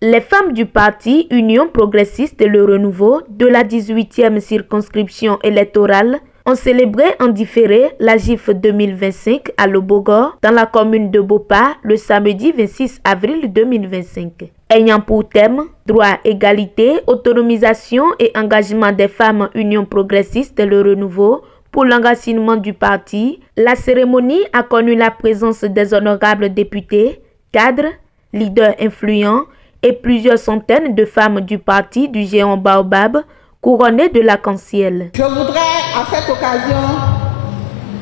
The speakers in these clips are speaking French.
Les femmes du parti Union progressiste Le Renouveau de la 18e circonscription électorale ont célébré en différé la GIF 2025 à Lobogor dans la commune de Bopa le samedi 26 avril 2025. Ayant pour thème droit, égalité, autonomisation et engagement des femmes Union progressiste Le Renouveau pour l'enracinement du parti, la cérémonie a connu la présence des honorables députés, cadres, leaders influents et plusieurs centaines de femmes du parti du géant Baobab couronnées de l'arc-en-ciel. Je voudrais à cette occasion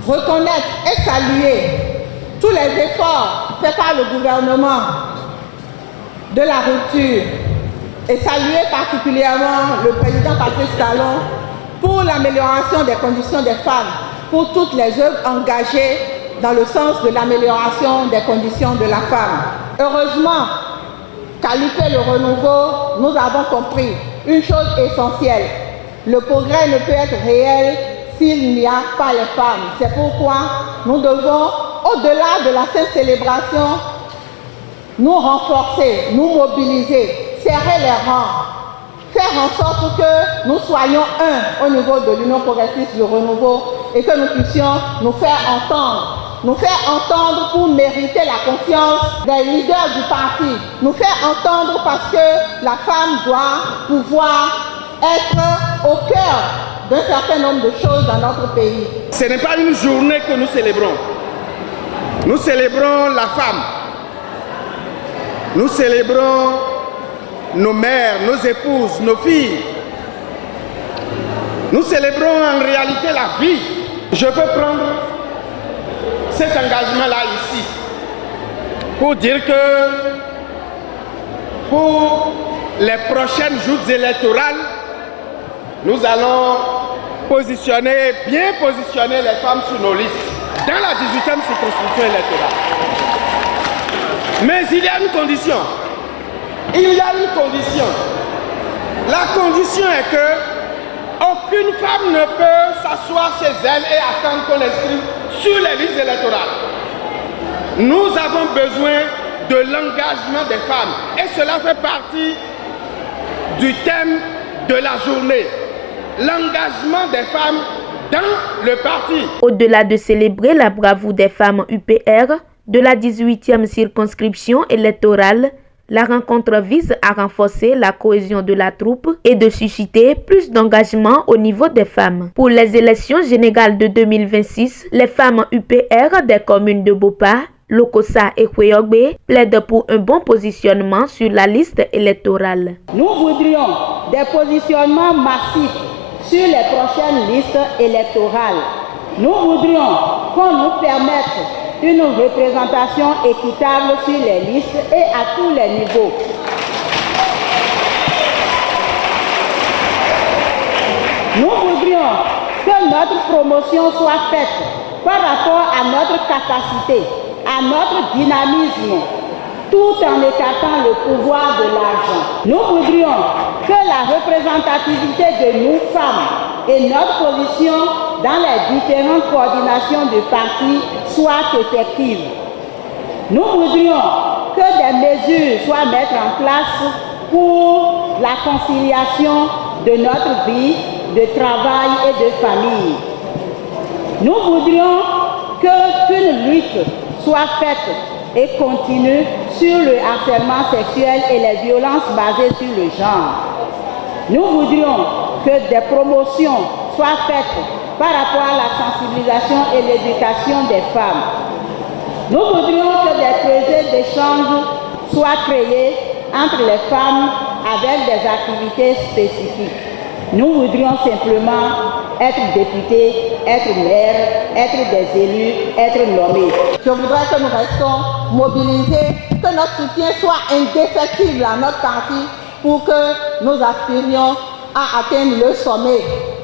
reconnaître et saluer tous les efforts faits par le gouvernement de la rupture et saluer particulièrement le président Patrice Talon pour l'amélioration des conditions des femmes, pour toutes les œuvres engagées dans le sens de l'amélioration des conditions de la femme. Heureusement, qu'à l'UP Le Renouveau, nous avons compris une chose essentielle. Le progrès ne peut être réel s'il n'y a pas les femmes. C'est pourquoi nous devons, au-delà de la simple célébration, nous renforcer, nous mobiliser, serrer les rangs, faire en sorte que nous soyons un au niveau de l'Union progressiste Le Renouveau et que nous puissions nous faire entendre pour mériter la confiance des leaders du parti, nous faire entendre parce que la femme doit pouvoir être au cœur d'un certain nombre de choses dans notre pays. Ce n'est pas une journée que nous célébrons. Nous célébrons la femme. Nous célébrons nos mères, nos épouses, nos filles. Nous célébrons en réalité la vie. Je peux prendre cet engagement-là ici pour dire que pour les prochaines joutes électorales, nous allons bien positionner les femmes sur nos listes dans la 18e circonscription électorale. Mais il y a une condition. La condition est que aucune femme ne peut s'asseoir chez elle et attendre qu'on l'inscrive sur les listes électorales. Nous avons besoin de l'engagement des femmes et cela fait partie du thème de la journée. L'engagement des femmes dans le parti. Au-delà de célébrer la bravoure des femmes UPR de la 18e circonscription électorale, la rencontre vise à renforcer la cohésion de la troupe et de susciter plus d'engagement au niveau des femmes. Pour les élections générales de 2026, les femmes UPR des communes de Bopa, Lokossa et Kweogbe plaident pour un bon positionnement sur la liste électorale. Nous voudrions des positionnements massifs sur les prochaines listes électorales. Nous voudrions qu'on nous permette une représentation équitable sur les listes et à tous les niveaux. Nous voudrions que notre promotion soit faite par rapport à notre capacité, à notre dynamisme, tout en écartant le pouvoir de l'argent. Nous voudrions que la représentativité de nous femmes et notre position dans les différentes coordinations du parti soit effective. Nous voudrions que des mesures soient mises en place pour la conciliation de notre vie de travail et de famille. Nous voudrions qu'une lutte soit faite et continue sur le harcèlement sexuel et les violences basées sur le genre. Nous voudrions que des promotions soient faites par rapport à la sensibilisation et l'éducation des femmes. Nous voudrions que des projets d'échange soient créés entre les femmes avec des activités spécifiques. Nous voudrions simplement être députés, être maires, être des élus, être nommés. Je voudrais que nous restons mobilisés, que notre soutien soit indéfectible à notre parti pour que nous aspirions à atteindre le sommet.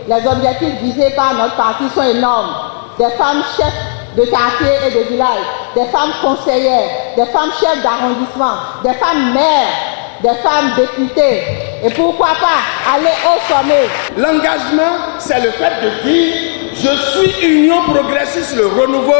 Les objectifs visés par notre parti sont énormes. Des femmes chefs de quartier et de village, des femmes conseillères, des femmes chefs d'arrondissement, des femmes maires, des femmes députées. Et pourquoi pas aller au sommet. L'engagement, c'est le fait de dire je suis Union progressiste Le Renouveau,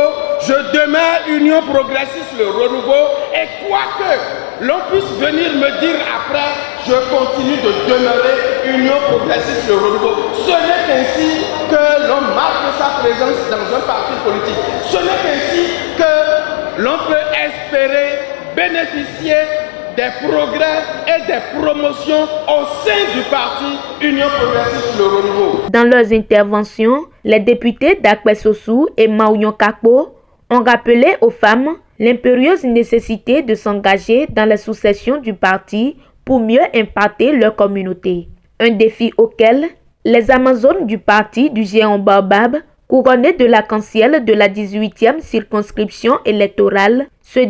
je demeure Union Progressiste Le Renouveau et quoi que l'on puisse venir me dire après, je continue de demeurer Union Progressiste Le Renouveau. Ce n'est qu'ainsi que l'on marque sa présence dans un parti politique. Ce n'est qu'ainsi que l'on peut espérer bénéficier des progrès et des promotions au sein du parti Union Progressiste Le Renouveau. Dans leurs interventions, les députés d'Akpé Sossou et Maouyon Kakpo ont rappelé aux femmes l'impérieuse nécessité de s'engager dans la succession du parti pour mieux impacter leur communauté. Un défi auquel les Amazones du parti du géant Baobab, couronnées de l'arc-en-ciel de la 18e circonscription électorale, se